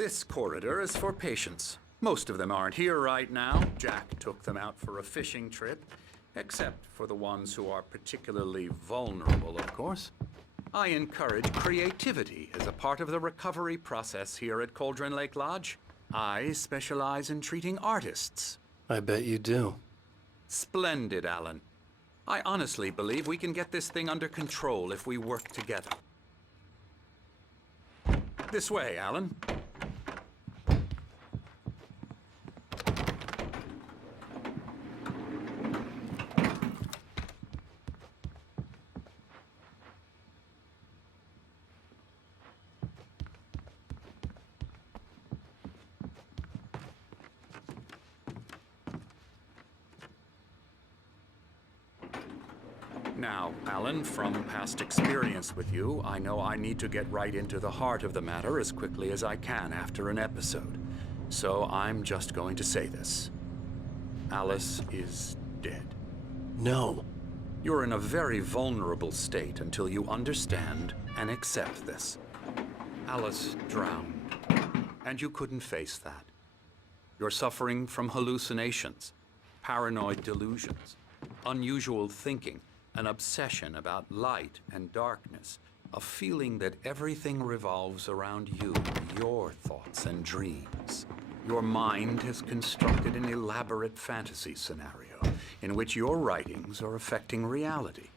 This corridor is for patients. Most of them aren't here right now. Jack took them out for a fishing trip, except for the ones who are particularly vulnerable, of course. I encourage creativity as a part of the recovery process here at Cauldron Lake Lodge. I specialize in treating artists. I bet you do. Splendid, Alan. I honestly believe we can get this thing under control if we work together. This way, Alan. Now, Alan, from past experience with you, I know I need to get right into the heart of the matter as quickly as I can after an episode. So I'm just going to say this. Alice is dead. No. You're in a very vulnerable state until you understand and accept this. Alice drowned, and you couldn't face that. You're suffering from hallucinations, paranoid delusions, unusual thinking, an obsession about light and darkness, a feeling that everything revolves around you, your thoughts and dreams. Your mind has constructed an elaborate fantasy scenario in which your writings are affecting reality.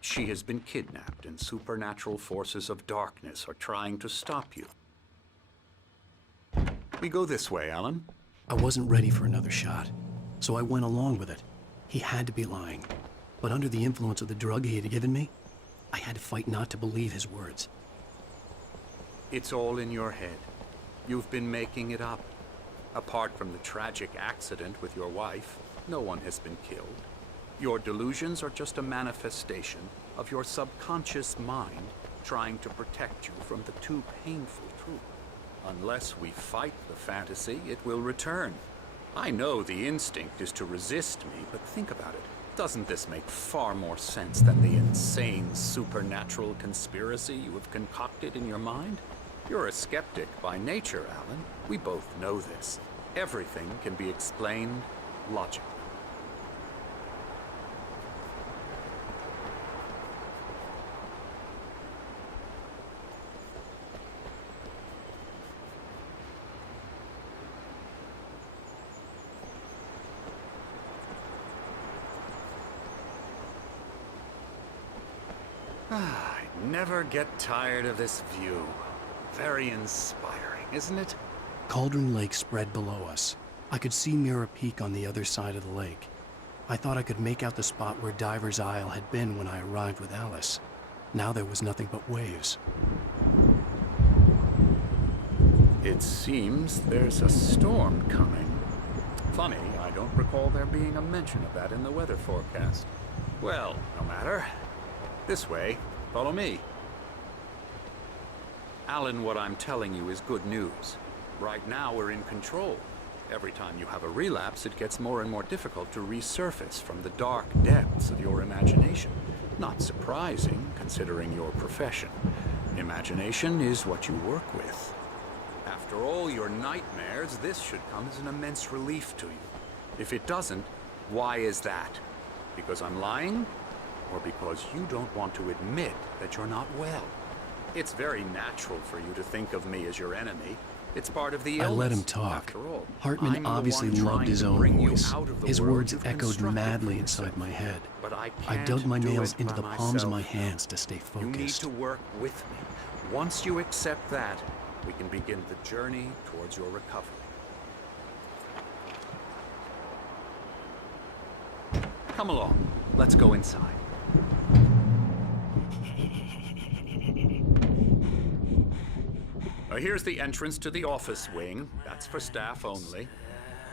She has been kidnapped and supernatural forces of darkness are trying to stop you. We go this way, Alan. I wasn't ready for another shot, so I went along with it. He had to be lying. But under the influence of the drug he had given me, I had to fight not to believe his words. It's all in your head. You've been making it up. Apart from the tragic accident with your wife, no one has been killed. Your delusions are just a manifestation of your subconscious mind trying to protect you from the too painful truth. Unless we fight the fantasy, it will return. I know the instinct is to resist me, but think about it. Doesn't this make far more sense than the insane supernatural conspiracy you have concocted in your mind? You're a skeptic by nature, Alan. We both know this. Everything can be explained logically. I never get tired of this view. Very inspiring, isn't it? Cauldron Lake spread below us. I could see Mirror Peak on the other side of the lake. I thought I could make out the spot where Diver's Isle had been when I arrived with Alice. Now there was nothing but waves. It seems there's a storm coming. Funny, I don't recall there being a mention of that in the weather forecast. Well, no matter. This way. Follow me. Alan, what I'm telling you is good news. Right now, we're in control. Every time you have a relapse, it gets more and more difficult to resurface from the dark depths of your imagination. Not surprising, considering your profession. Imagination is what you work with. After all your nightmares, this should come as an immense relief to you. If it doesn't, why is that? Because I'm lying? Or because you don't want to admit that you're not well? It's very natural for you to think of me as your enemy. It's part of the illness. I let him talk. After all, Hartman obviously loved his own voice. His words echoed madly inside my head. But I dug my nails into the palms of my hands to stay focused. You need to work with me. Once you accept that, we can begin the journey towards your recovery. Come along. Let's go inside. Here's the entrance to the office wing. That's for staff only.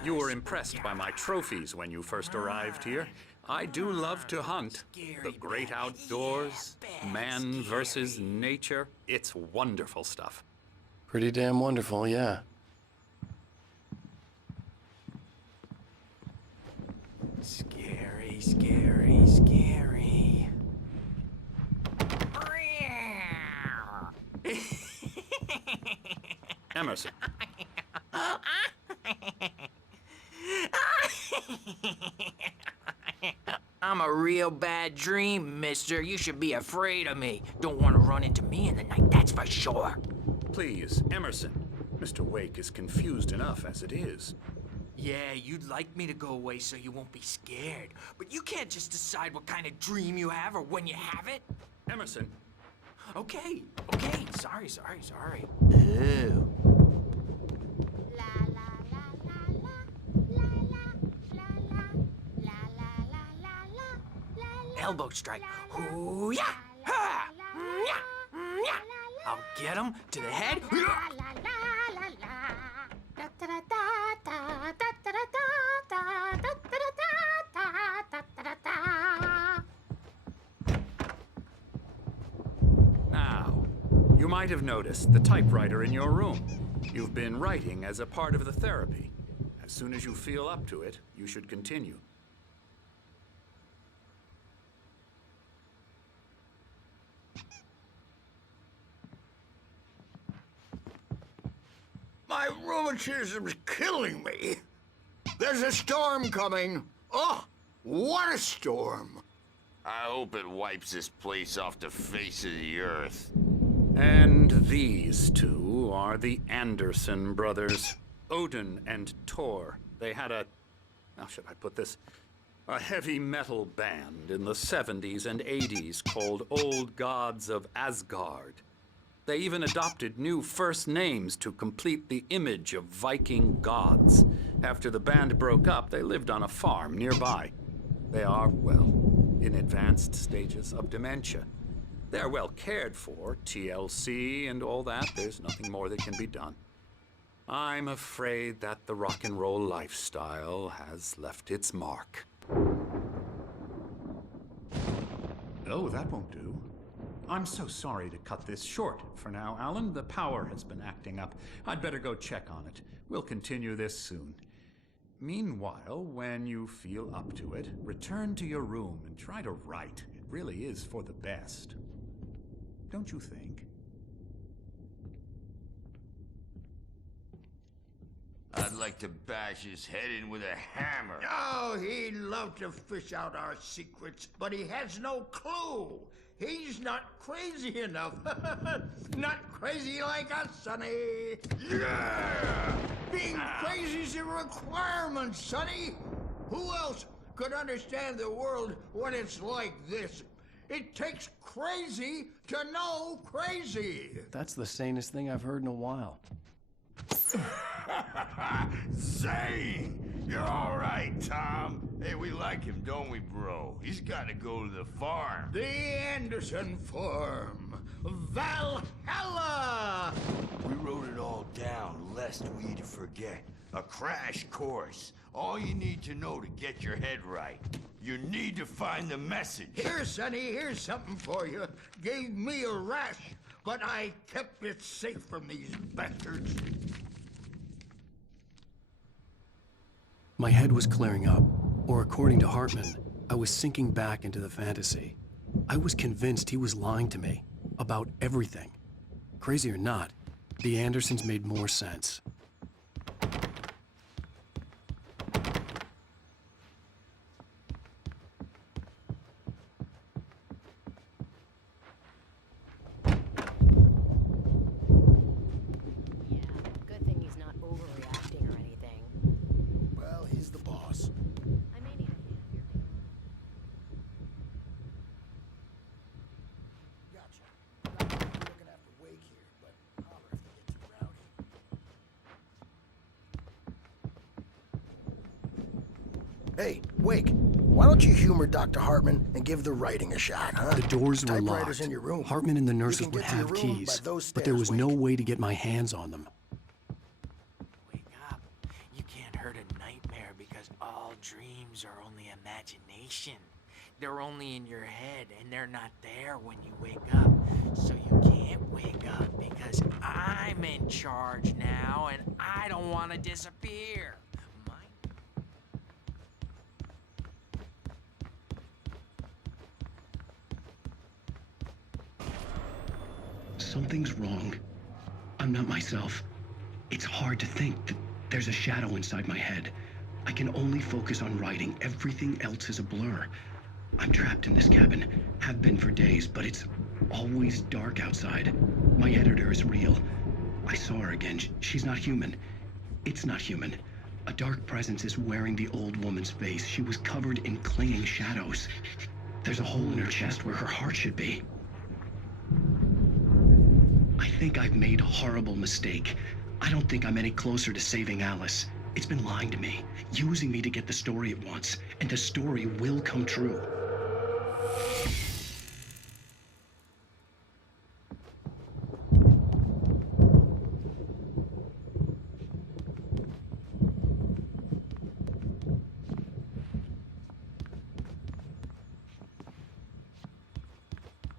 You were impressed by my trophies when you first arrived here. I do love to hunt. The great outdoors, man versus nature. It's wonderful stuff. Pretty damn wonderful, yeah. Scary, scary, scary. Emerson, I'm a real bad dream, mister. You should be afraid of me. Don't want to run into me in the night, that's for sure. Please, Emerson. Mr. Wake is confused enough as it is. Yeah, you'd like me to go away so you won't be scared. But you can't just decide what kind of dream you have or when you have it. Emerson. Okay. Sorry. Ooh. Elbow strike. Hoo-yah! Ha! Nya! Nya! I'll get him to the head. Now, you might have noticed the typewriter in your room. You've been writing as a part of the therapy. As soon as you feel up to it, you should continue. My rheumatism's killing me. There's a storm coming. Oh, what a storm. I hope it wipes this place off the face of the earth. And these two are the Anderson brothers, Odin and Tor. They had how should I put this? A heavy metal band in the 70s and 80s called Old Gods of Asgard. They even adopted new first names to complete the image of Viking gods. After the band broke up, they lived on a farm nearby. They are, well, in advanced stages of dementia. They're well cared for, TLC and all that. There's nothing more that can be done. I'm afraid that the rock and roll lifestyle has left its mark. Oh, that won't do. I'm so sorry to cut this short for now, Alan. The power has been acting up. I'd better go check on it. We'll continue this soon. Meanwhile, when you feel up to it, return to your room and try to write. It really is for the best. Don't you think? I'd like to bash his head in with a hammer. Oh, he'd love to fish out our secrets, but he has no clue. He's not crazy enough. Not crazy like us, Sonny. Yeah! Being crazy's a requirement, Sonny. Who else could understand the world when it's like this? It takes crazy to know crazy. That's the sanest thing I've heard in a while. Zane! You're all right, Tom. Hey, we like him, don't we, bro? He's got to go to the farm. The Anderson Farm. Valhalla! We wrote it all down, lest we'd forget. A crash course. All you need to know to get your head right. You need to find the message. Here, Sonny, here's something for you. Gave me a rash, but I kept it safe from these bastards. My head was clearing up, or according to Hartman, I was sinking back into the fantasy. I was convinced he was lying to me about everything. Crazy or not, the Andersons made more sense. Good thing he's not overreacting or anything. Well, he's the boss. I may need a hand here. Gotcha. Not looking after Wake here, but holler if they get too rowdy. Hey, Wake, why don't you humor Dr. Hartman and give the writing a shot, huh? The doors were Typewriter's locked. in your room. Hartman and the You nurses can would get to your have room keys, by those but there stairs, was no Wake. way to get my hands on them. Wake up. You can't hurt a nightmare because all dreams are only imagination. They're only in your head and they're not there when you wake up. So you can't wake up because I'm in charge now and I don't want to disappear. Something's wrong. I'm not myself. It's hard to think that there's a shadow inside my head. I can only focus on writing. Everything else is a blur. I'm trapped in this cabin. Have been for days, but it's always dark outside. My editor is real. I saw her again. She's not human. It's not human. A dark presence is wearing the old woman's face. She was covered in clinging shadows. There's a hole in her chest where her heart should be. I think I've made a horrible mistake. I don't think I'm any closer to saving Alice. It's been lying to me, using me to get the story it wants, and the story will come true.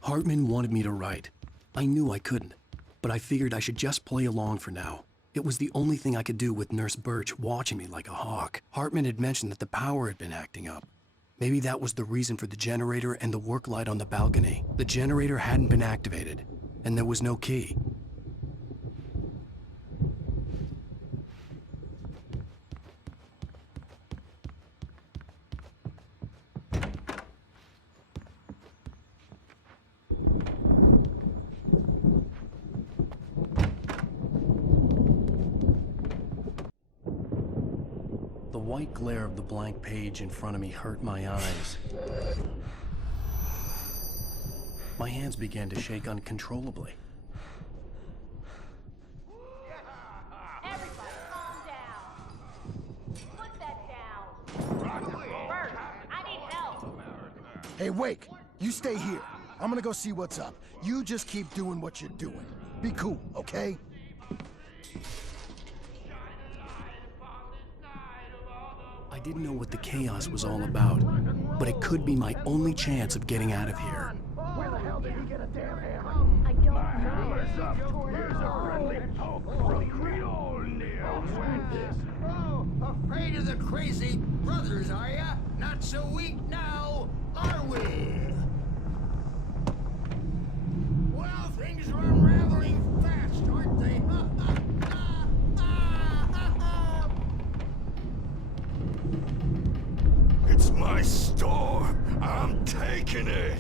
Hartman wanted me to write. I knew I couldn't, but I figured I should just play along for now. It was the only thing I could do with Nurse Birch watching me like a hawk. Hartman had mentioned that the power had been acting up. Maybe that was the reason for the generator and the work light on the balcony. The generator hadn't been activated, and there was no key. The white glare of the blank page in front of me hurt my eyes. My hands began to shake uncontrollably. Everybody, calm down. Put that down. Bert, I need help. Hey, Wake, you stay here. I'm gonna go see what's up. You just keep doing what you're doing. Be cool, okay? I didn't know what the chaos was all about, but it could be my only chance of getting out of here. Where the hell did he get a damn hammer? I don't know. Here's a friendly poke from Creole near. Oh, afraid of the crazy brothers, are ya? Not so weak now, are we? Well, things are unraveling fast, aren't they? It's my store. I'm taking it.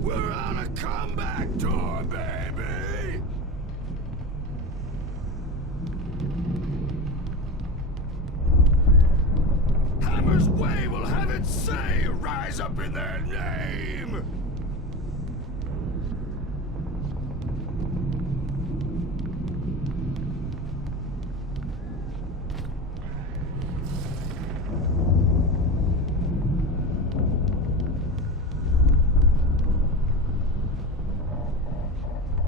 We're on a comeback tour, baby. Hammer's Way will have its say. Rise up in their name.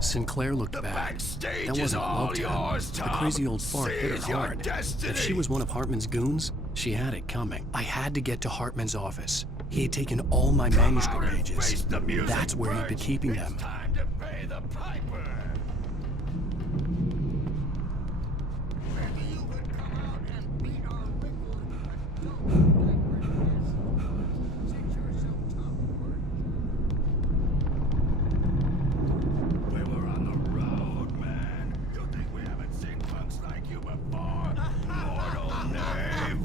Sinclair looked The bad. backstage That is wasn't all love to yours, The Tom. crazy old fart hit Seize her your hard. destiny. If she was one of Hartman's goons, she had it coming. I had to get to Hartman's office. He had taken all my Come manuscript out and pages. face the music, That's where he'd been Birch. keeping It's them. time to pay the piper. Maybe you could come out and beat our wrinkles, but don't since you're so tough, Bert. We were on the road, man. You think we haven't seen punks like you before? Mortal knave.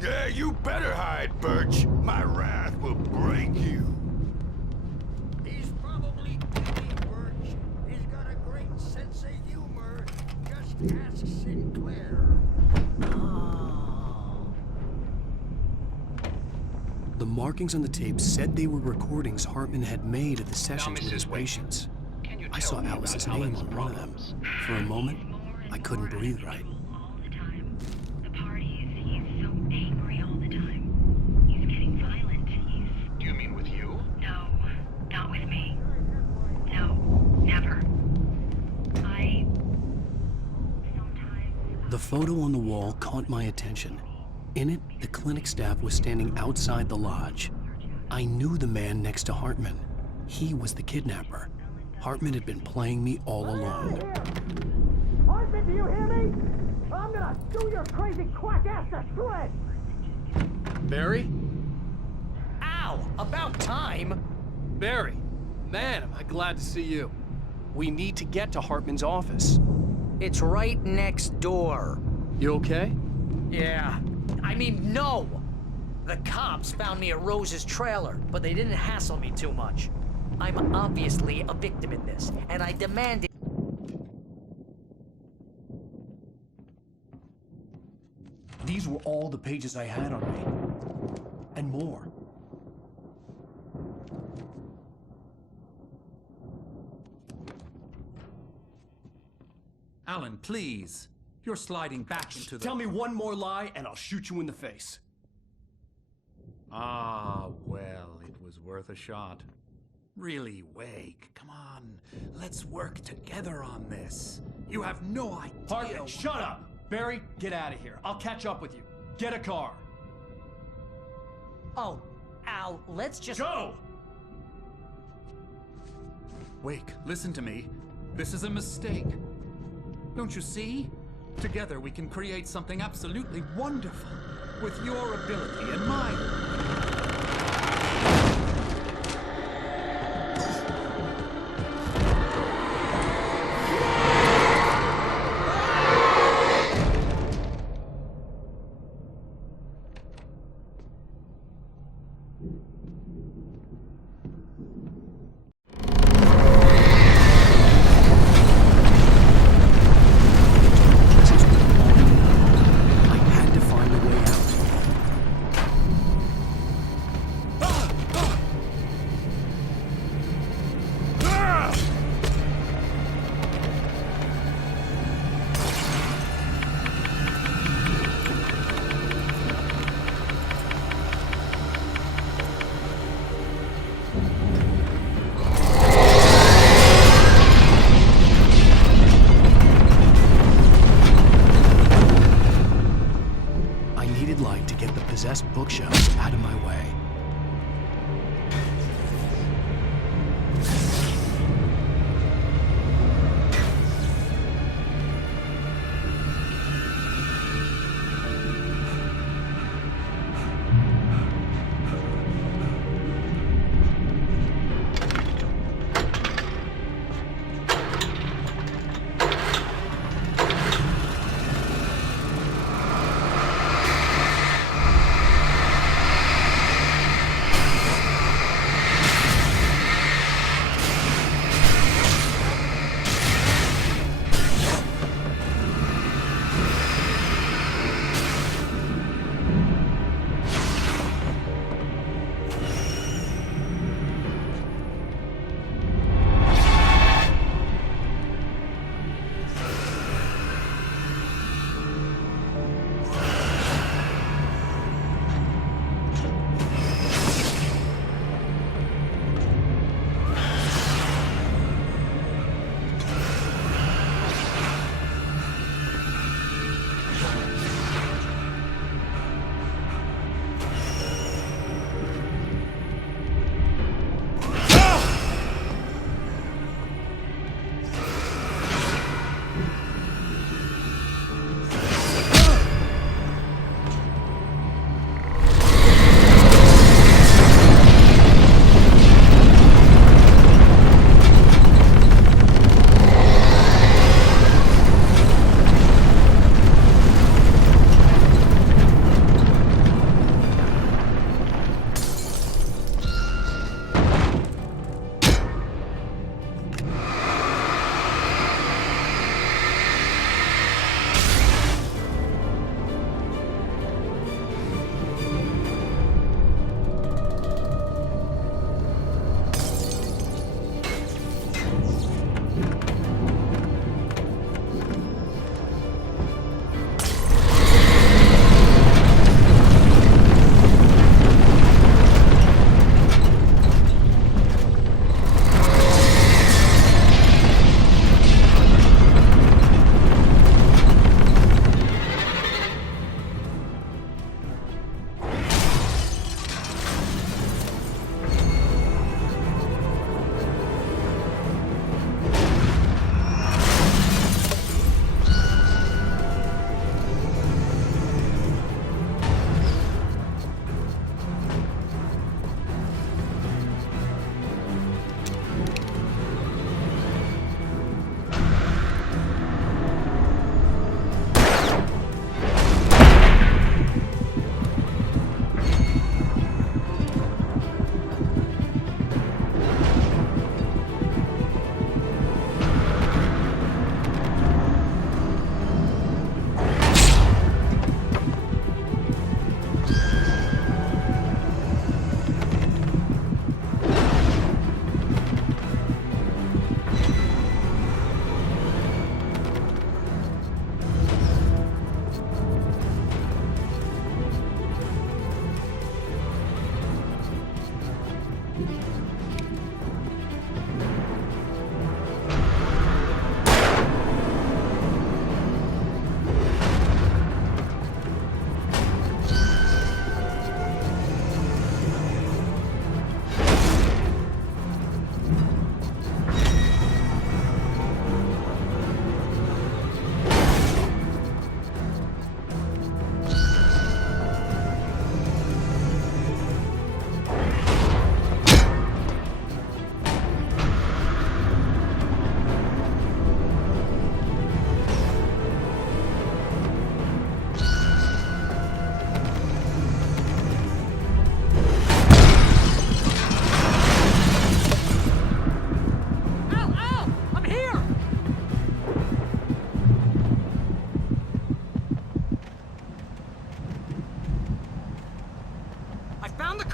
Yeah, you better hide, Birch. My wrath will break you. He's probably kidding, Birch. He's got a great sense of humor. Just ask Sinclair. The markings on the tape said they were recordings Hartman had made of the sessions with his Mrs. Wake, patients. Can you I tell saw me Alice's about name Alan's on one of them. problems? For a moment, I couldn't breathe right. All the time. The parties, he's so angry all the time. He's getting violent. Do you mean with you? No, not with me. No, never. Sometimes... The photo on the wall caught my attention. In it, the clinic staff was standing outside the lodge. I knew the man next to Hartman. He was the kidnapper. Hartman had been playing me all along. Hartman, do you hear me? I'm gonna chew your crazy quack ass to shreds! Barry? Ow! About time! Barry, man, am I glad to see you. We need to get to Hartman's office. It's right next door. You okay? Yeah. I mean, no! The cops found me at Rose's trailer, but they didn't hassle me too much. I'm obviously a victim in this, and I demanded. These were all the pages I had on me. And more. Alan, please. You're sliding back into the... Tell me one more lie and I'll shoot you in the face. Ah, well, it was worth a shot. Really, Wake, come on. Let's work together on this. You have no idea... Hartman, shut up! Barry, get out of here. I'll catch up with you. Get a car. Oh, Al, let's just... Go! Wake, listen to me. This is a mistake. Don't you see? Together we can create something absolutely wonderful. With your ability and mine.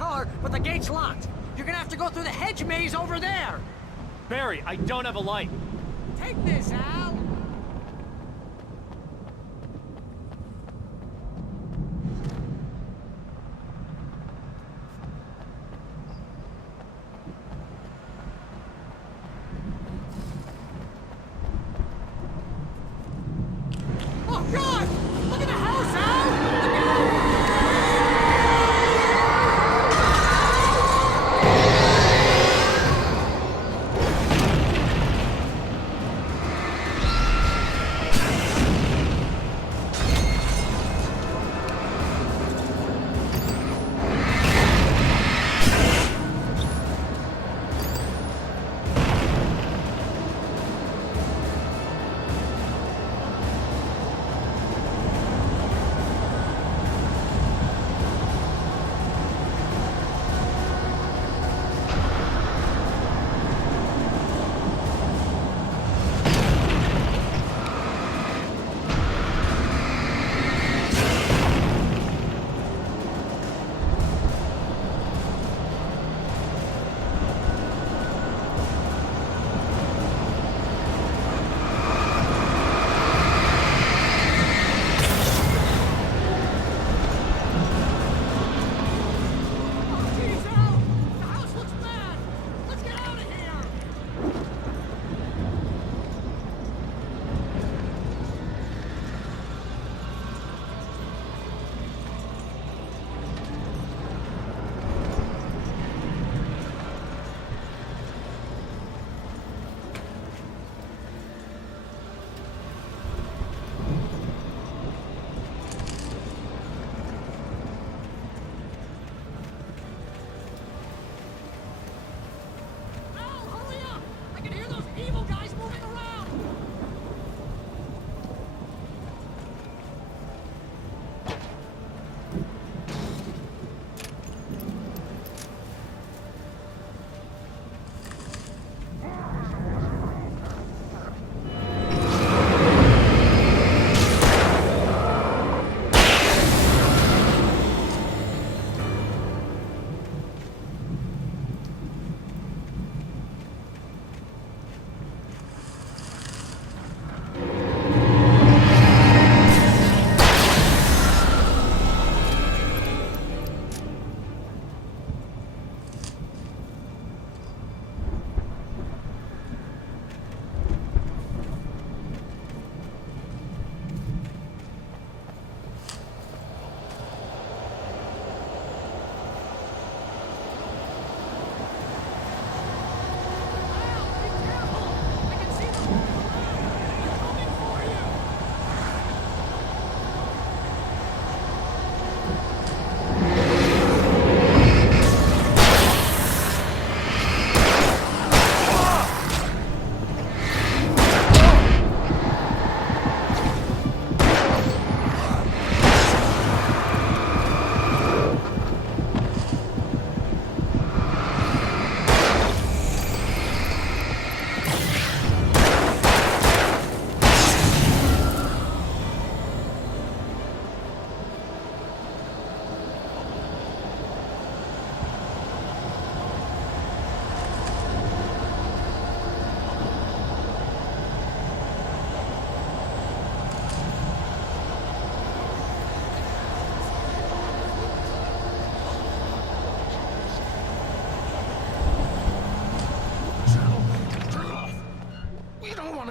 car, but the gate's locked. You're gonna have to go through the hedge maze over there. Barry, I don't have a light. Take this, Al. Oh, God! Look at the house, Al! Look out!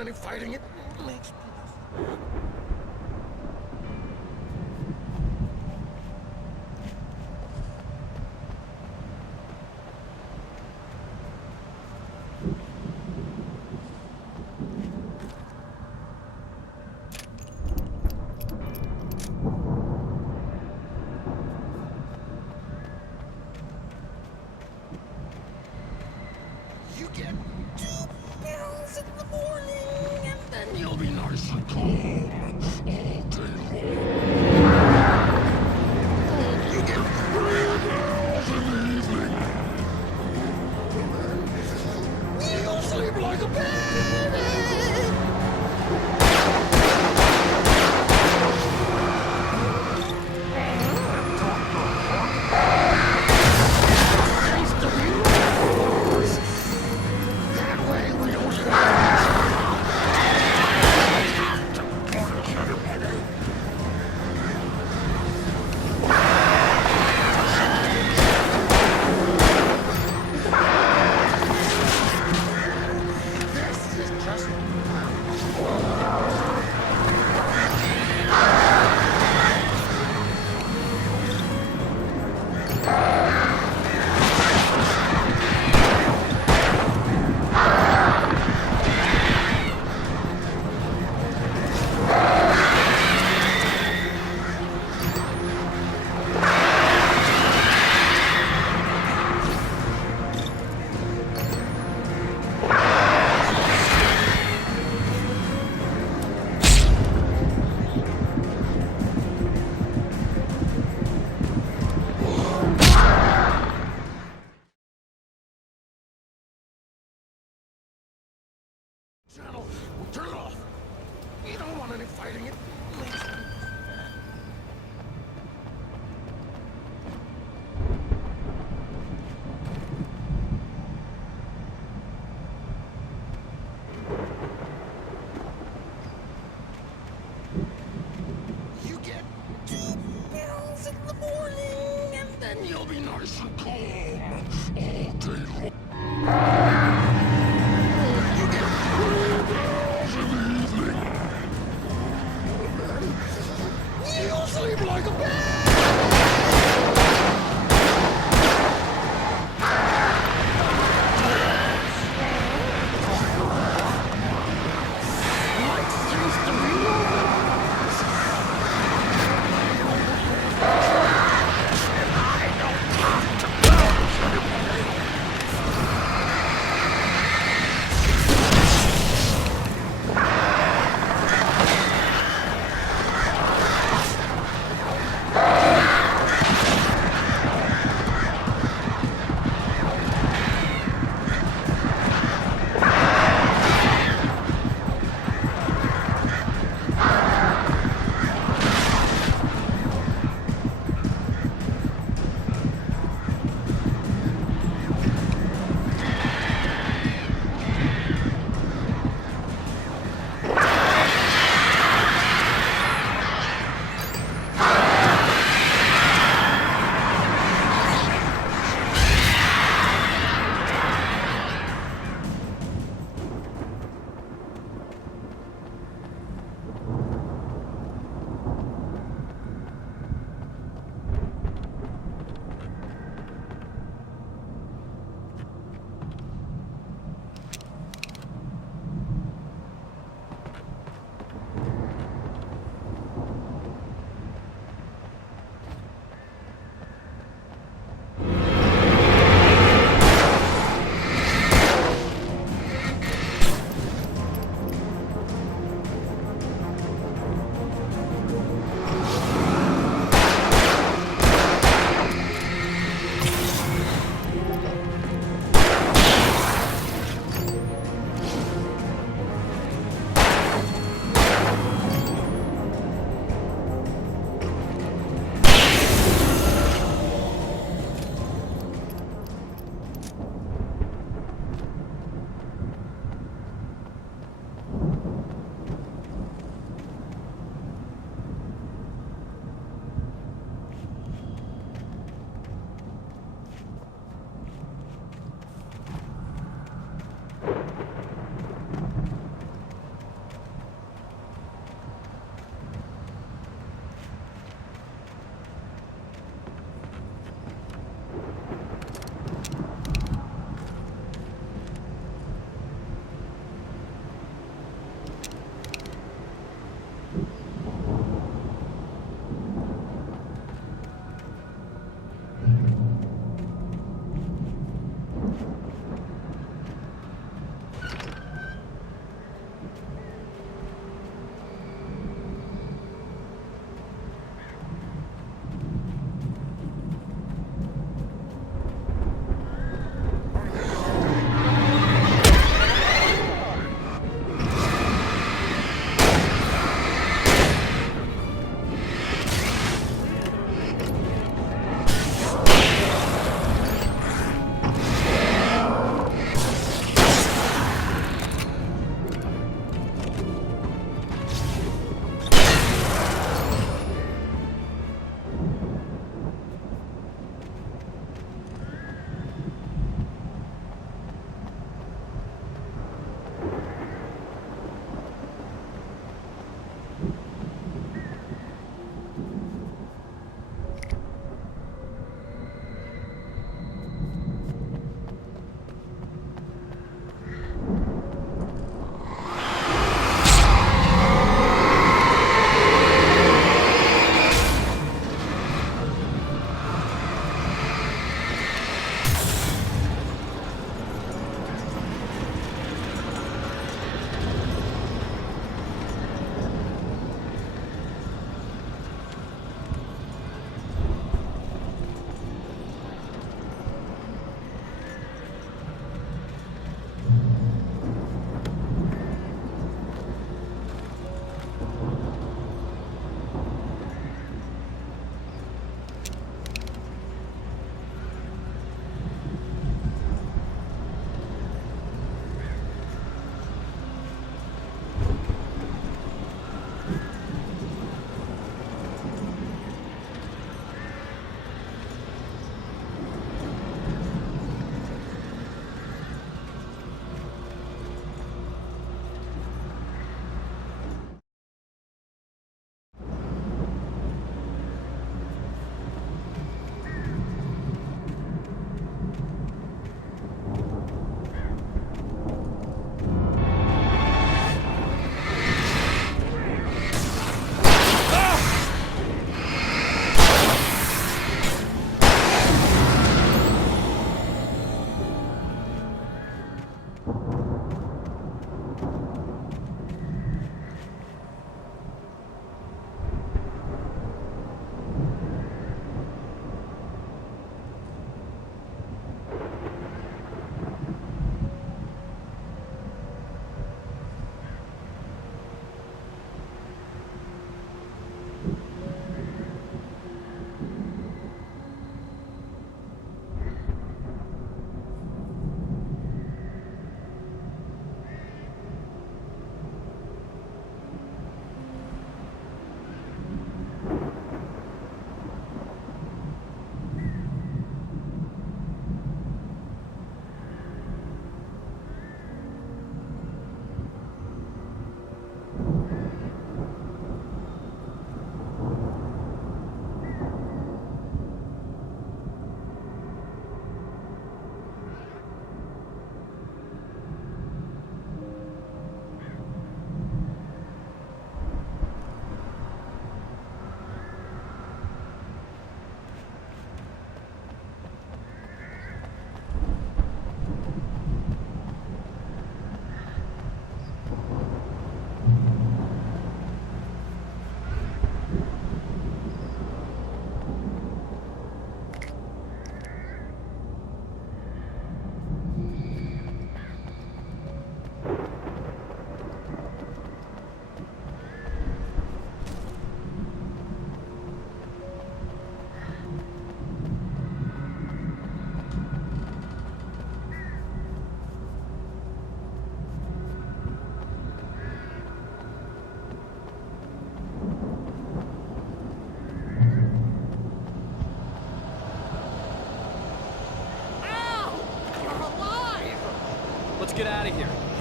any fighting. It makes you get 2 pills in the morning, and then you'll be nice and calm all day long. You get 3 pills in the evening. And then you'll sleep like a baby. Channel, turn it off. You don't want any fighting. It makes me... You get 2 pills in the morning, and then you'll be nice and calm all day long. You get 3 pills in the evening. You'll sleep like a baby. Life seems to be moving. I don't have to pills anymore.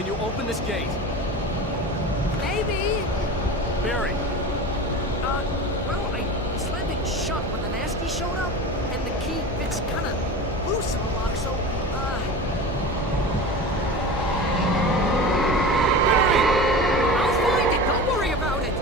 Can you open this gate? Maybe. Barry! Well, I slammed it shut when the nasty showed up, and the key fits kind of loose in the lock, so, Barry! I'll find it! Don't worry about it!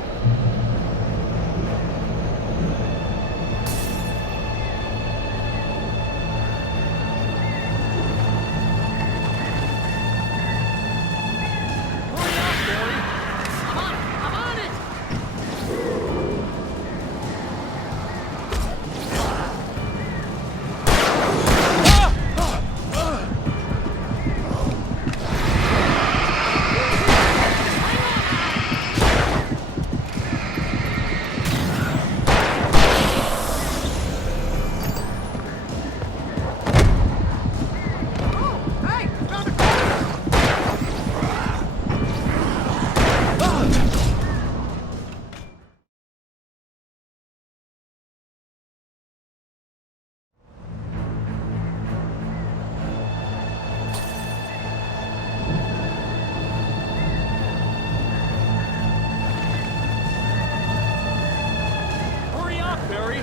Hurry up, Barry!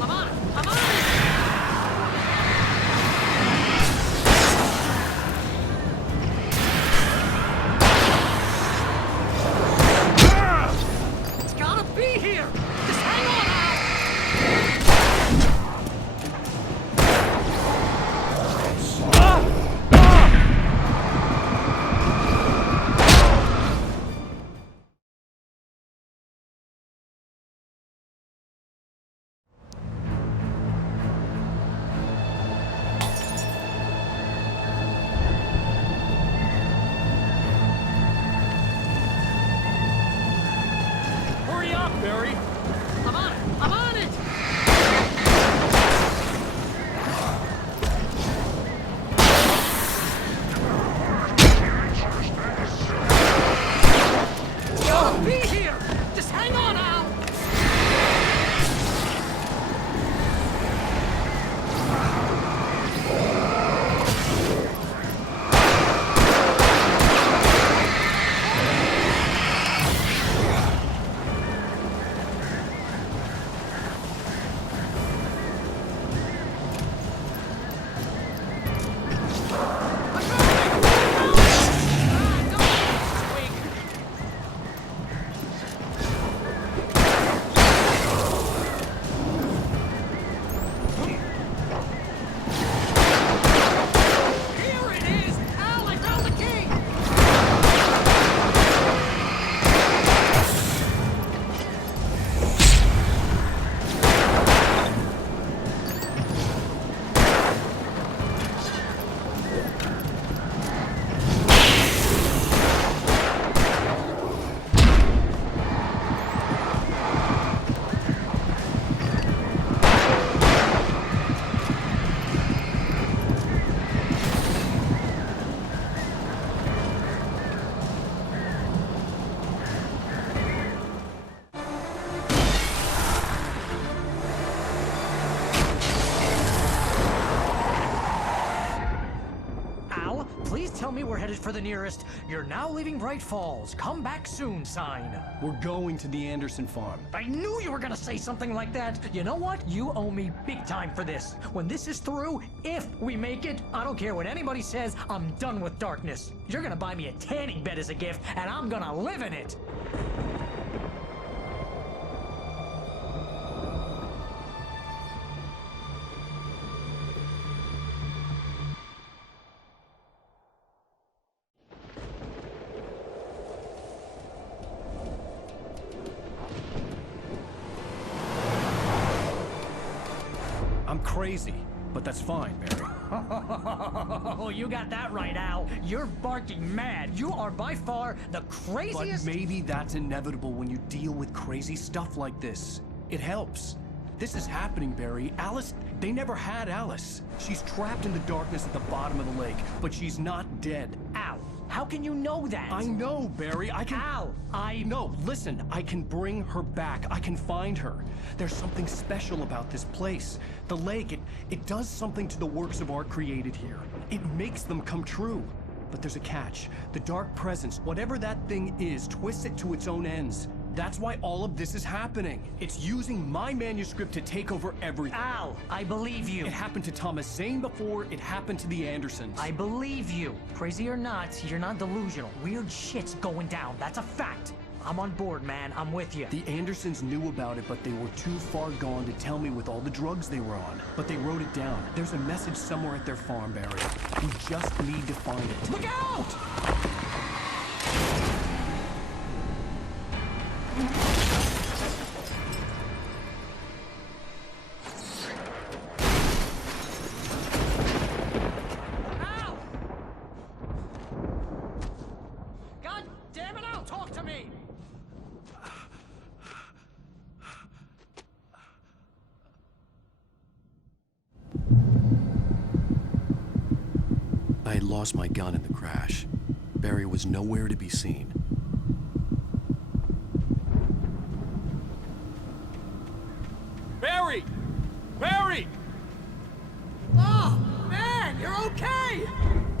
I'm on it! Hurry up, Barry! I'm on it! It's gotta be here! Just hang on, Al! Hurry up, Barry! I'm on it! It's gotta be here! Just hang on, Al! Here it is! Al, I found the key! Al, please tell me we're headed for the nearest "You're now leaving Bright Falls. Come back soon" sign. We're going to the Anderson farm. I knew you were gonna say something like that. You know what? You owe me big time for this. When this is through, if we make it, I don't care what anybody says, I'm done with darkness. You're gonna buy me a tanning bed as a gift, and I'm gonna live in it. I'm crazy, but that's fine, Barry. Oh, you got that right, Al. You're barking mad. You are by far the craziest. But maybe that's inevitable when you deal with crazy stuff like this. It helps. This is happening, Barry. Alice, they never had Alice. She's trapped in the darkness at the bottom of the lake, but she's not dead. Al, how can you know that? I know, Barry. I can... Al, No, listen. I can bring her back. I can find her. There's something special about this place. The lake, it does something to the works of art created here. It makes them come true. But there's a catch. The dark presence, whatever that thing is, twists it to its own ends. That's why all of this is happening. It's using my manuscript to take over everything. Al, I believe you. It happened to Thomas Zane before, it happened to the Andersons. I believe you. Crazy or not, you're not delusional. Weird shit's going down. That's a fact. I'm on board, man. I'm with you. The Andersons knew about it, but they were too far gone to tell me with all the drugs they were on. But they wrote it down. There's a message somewhere at their farm, Barry. We just need to find it. Look out! I had lost my gun in the crash. Barry was nowhere to be seen. Barry! Barry! Oh, man, you're okay!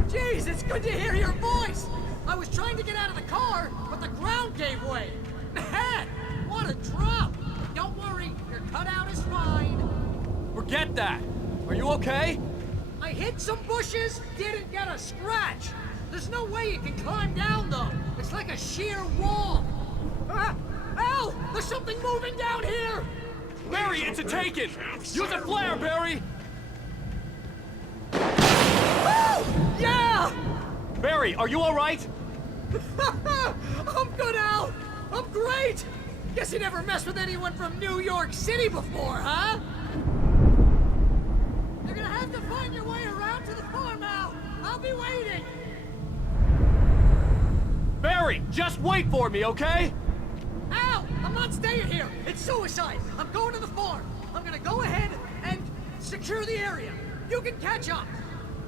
Jeez, it's good to hear your voice! I was trying to get out of the car, but the ground gave way! Man, what a drop! Don't worry, your cutout is fine. Forget that! Are you okay? I hit some bushes, didn't get a scratch. There's no way you can climb down, though. It's like a sheer wall. Al, there's something moving down here! Barry, it's a taken! Use a flare, Barry! Oh, yeah! Barry, are you alright? I'm good, Al! I'm great! Guess you never messed with anyone from New York City before, huh? You're gonna have to find your way around to the farm, Al! I'll be waiting! Barry, just wait for me, okay? Al! I'm not staying here! It's suicide! I'm going to the farm! I'm gonna go ahead and secure the area. You can catch up!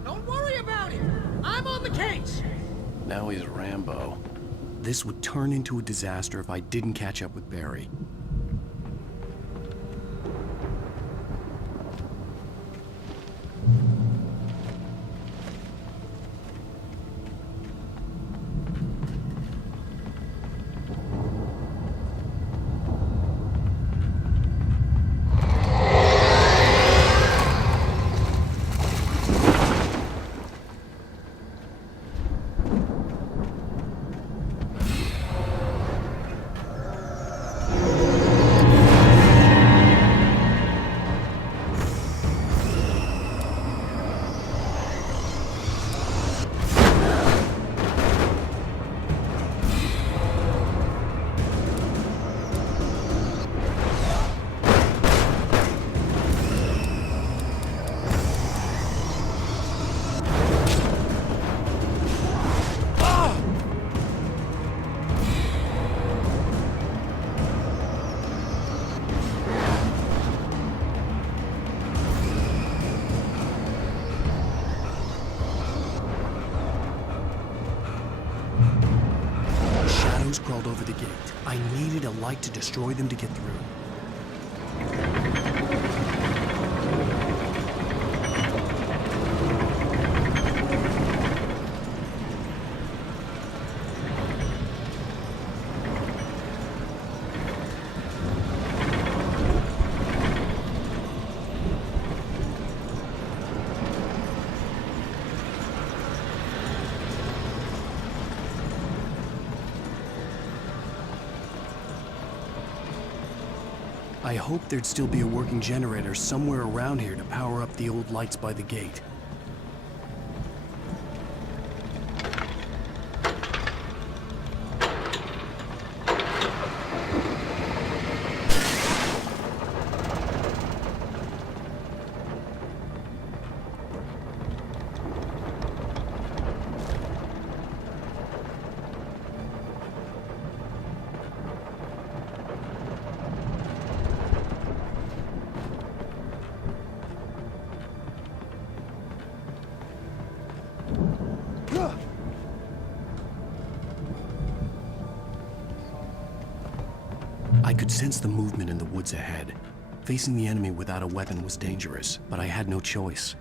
Don't worry about it! I'm on the case! Now he's Rambo. This would turn into a disaster if I didn't catch up with Barry. Crawled over the gate. I needed a light to destroy them to get through. I hoped there'd still be a working generator somewhere around here to power up the old lights by the gate. I could sense the movement in the woods ahead. Facing the enemy without a weapon was dangerous, but I had no choice.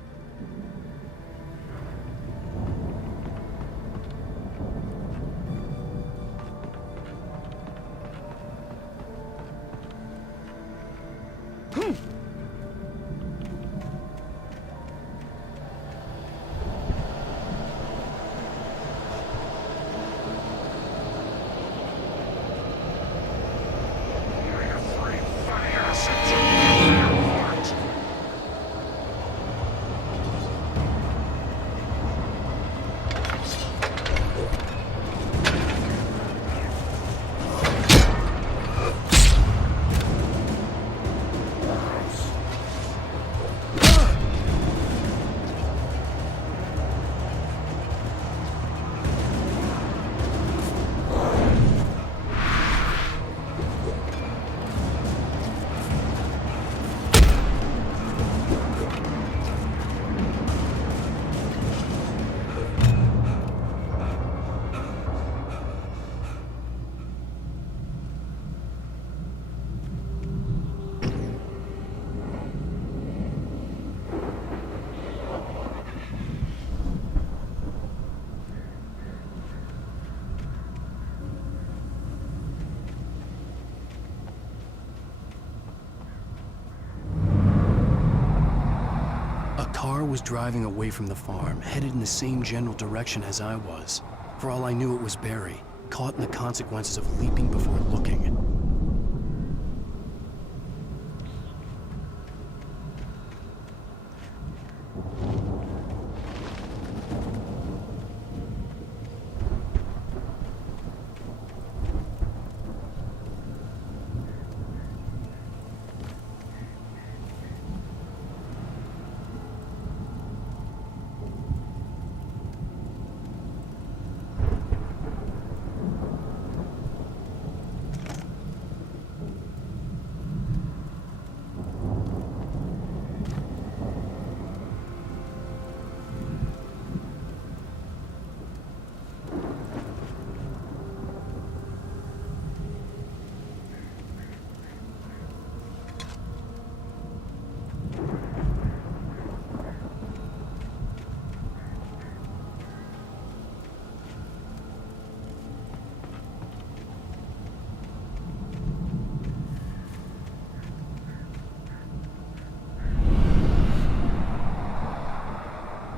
Was driving away from the farm, headed in the same general direction as I was. For all I knew, it was Barry, caught in the consequences of leaping before looking.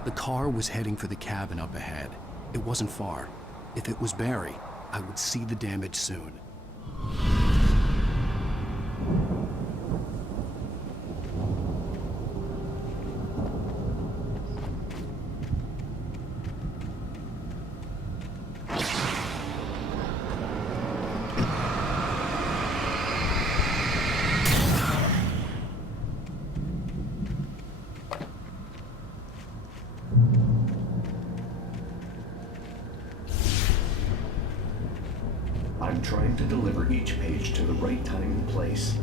The car was heading for the cabin up ahead. It wasn't far. If it was Barry, I would see the damage soon. I'm trying to deliver each page to the right time and place.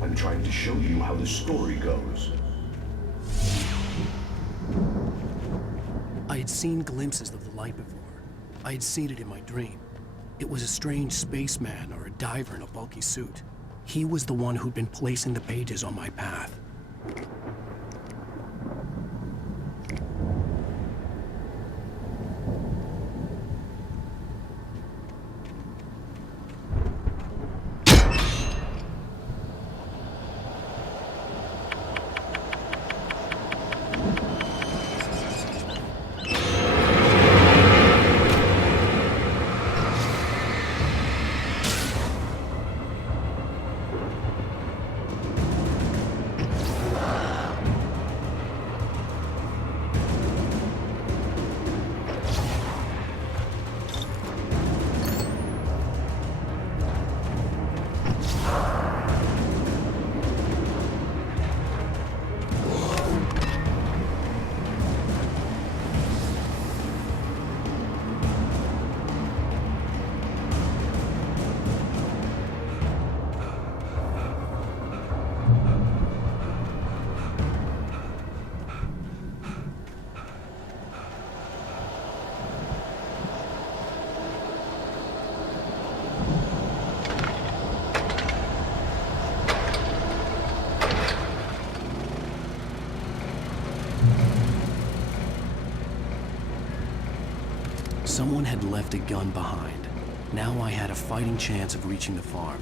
I'm trying to show you how the story goes. I had seen glimpses of the light before. I had seen it in my dream. It was a strange spaceman or a diver in a bulky suit. He was the one who'd been placing the pages on my path. Someone had left a gun behind. Now I had a fighting chance of reaching the farm.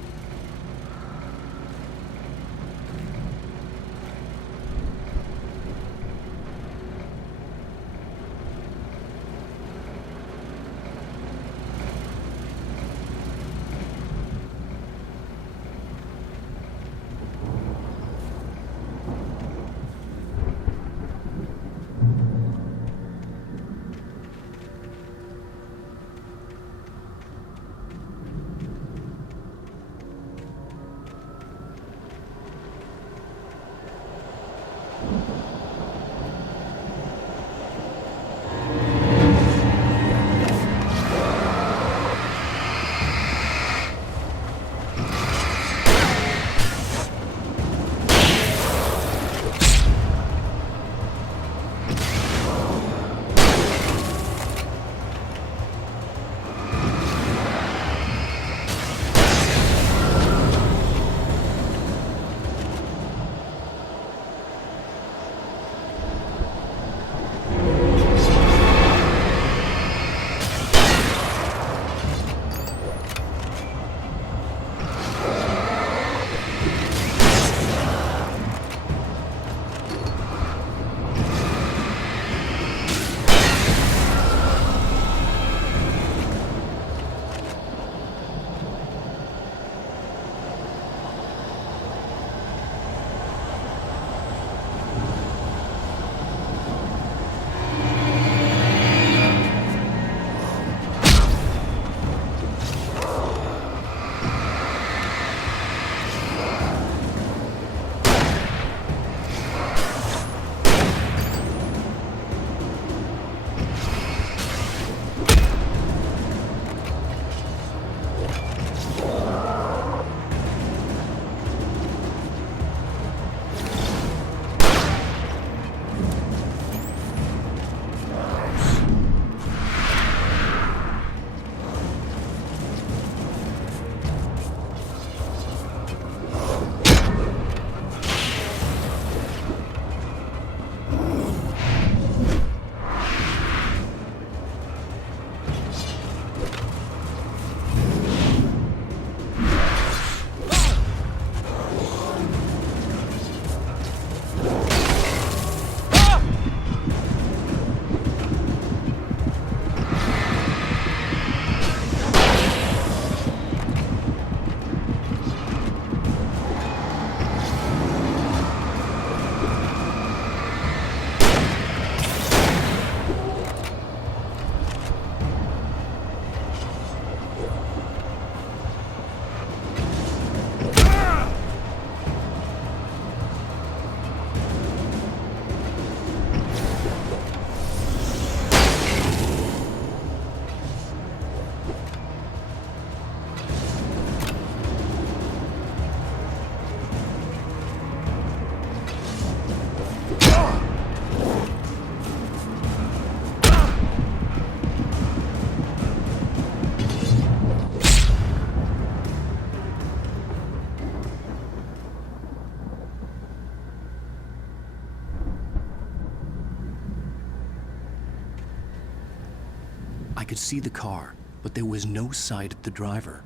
could see the car, but there was no sight of the driver.